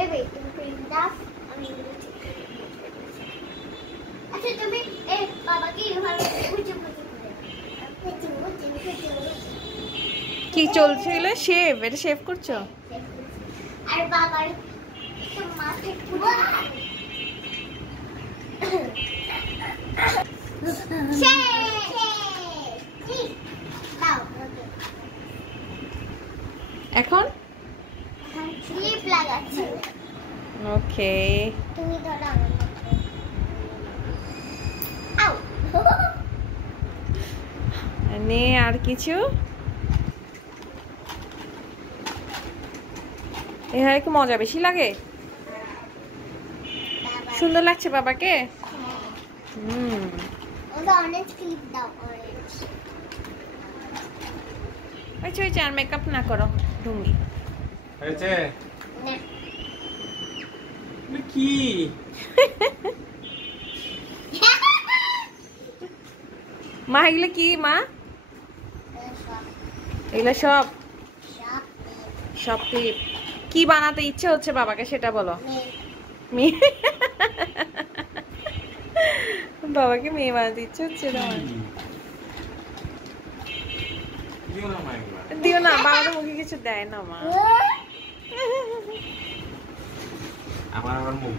Baby তুমি cream দাও আমি আচ্ছা তুমি এই বাবাকে ভালো বুঝে বুঝে কি চলছিল? শেভ? এটা শেভ করছো? আর বাবার তো মাথায় পুরো এখন ক্লিপ লাগাচ্ছি। ওকে, তুমি ধরো আউ নে আর কিছু? এভাবে কি মজা বেশি লাগে? সুন্দর লাগছে বাবাকে? হুম, ওটা অরেঞ্জ ক্লিপ দাও অরেঞ্জ। ওই আর মেকআপ না করো ঢুঙ্গি। হয়েছে না কি? মা এগুলো কি মা? এগুলো সব সব ক্লিপ। কি বানাতে ইচ্ছে হচ্ছে বাবাকে সেটা বলো। মেয়ে বাবাকে মেয়ে বানাতে ইচ্ছে হচ্ছে তোমার? দিও না, বাবা তো মুখে কিছু দেয় না মা। আমার মুখ